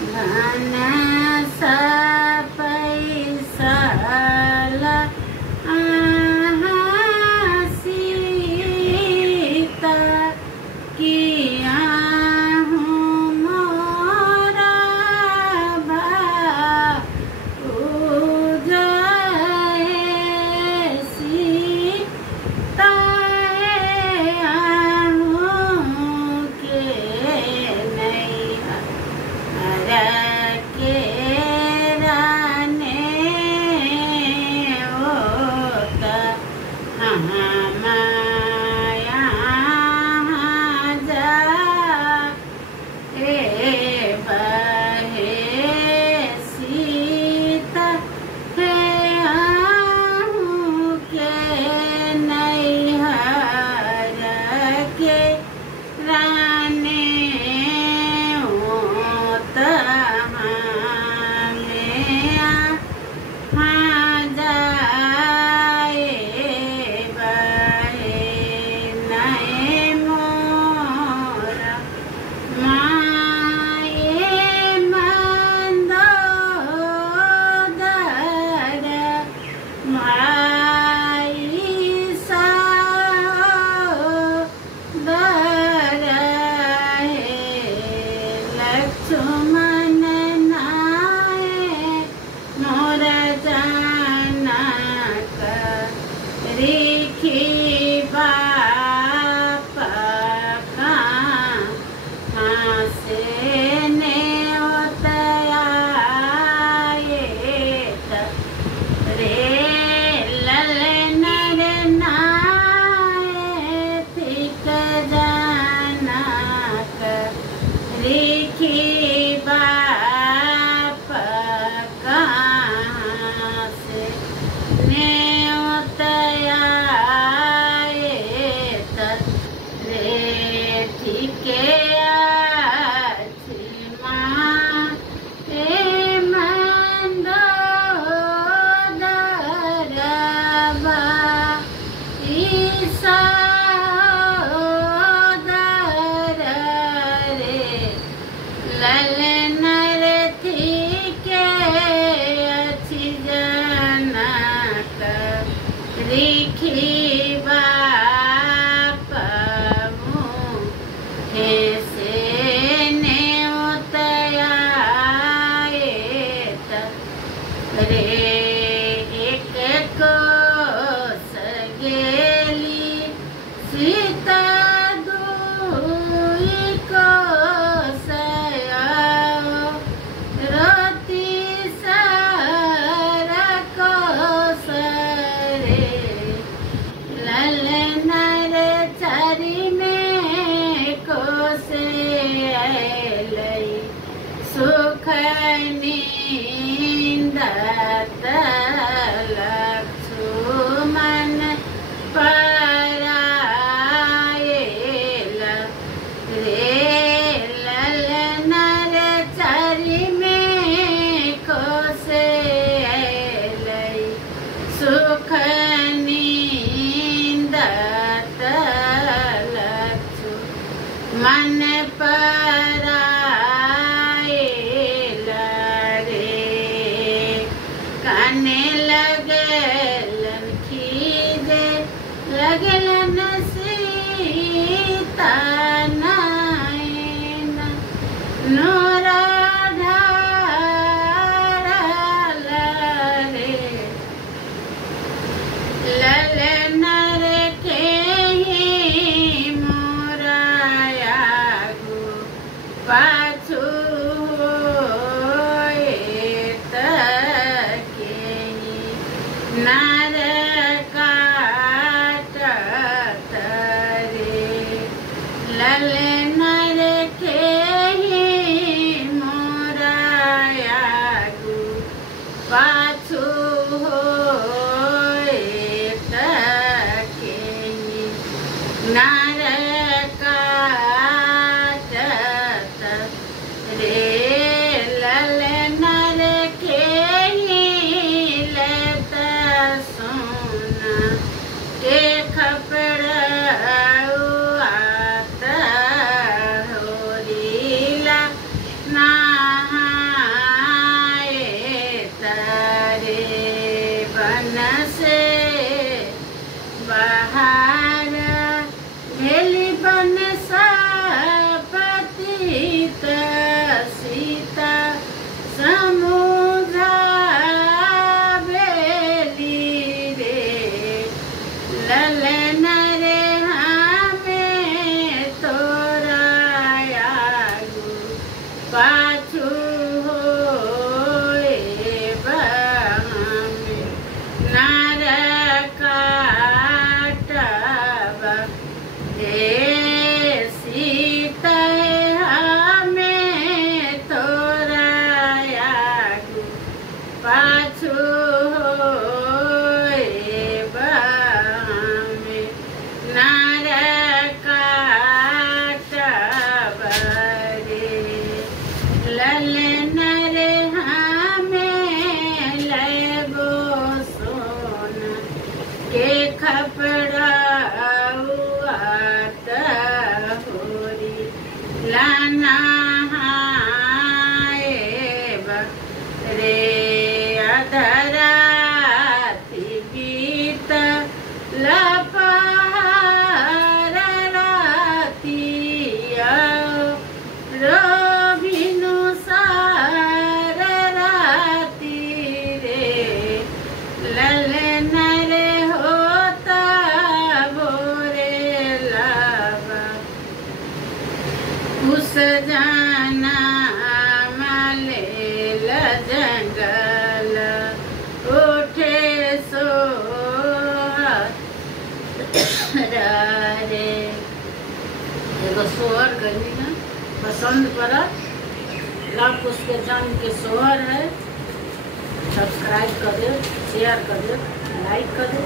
धन सा पैसा सीता किया हूँ मोरा उजय सीता के नहीं के राने होता माया जा ए बहे सीता है के नहीं के राने होता लक्ष्मण नाए मोर जानक रिखी बाप कहाँ से ने रे ललन रे नाए थिक जानक रिखी बाप कहाँ से रे ठीके माँ मंदोदरबा ईसा ललन रे ठीके अच्छी जनक रिखी बाप मुहे से नेवतयाएत रे एक कोस गेली सीता दुई कोस रति सारा कोस रे ललन रे चारी में कोसे लई सुख नींद पाछू होए बामे नार काटब हे सीता हमें तोरा आगू पाछू होए बामे नार काटब रे ललन रे हमें लेबो सोना के खपड़ा होरी लाना रे अधराती बीत लपहार राती रोबिनु सार राती रे ललन रे होता भोरे लावा उस जाना माले जंगल उठे सो रे एगो सोहर गई ना पसंद पर लव उसके जान के सोहर है। सब्सक्राइब कर दो, शेयर कर दो, लाइक कर दो।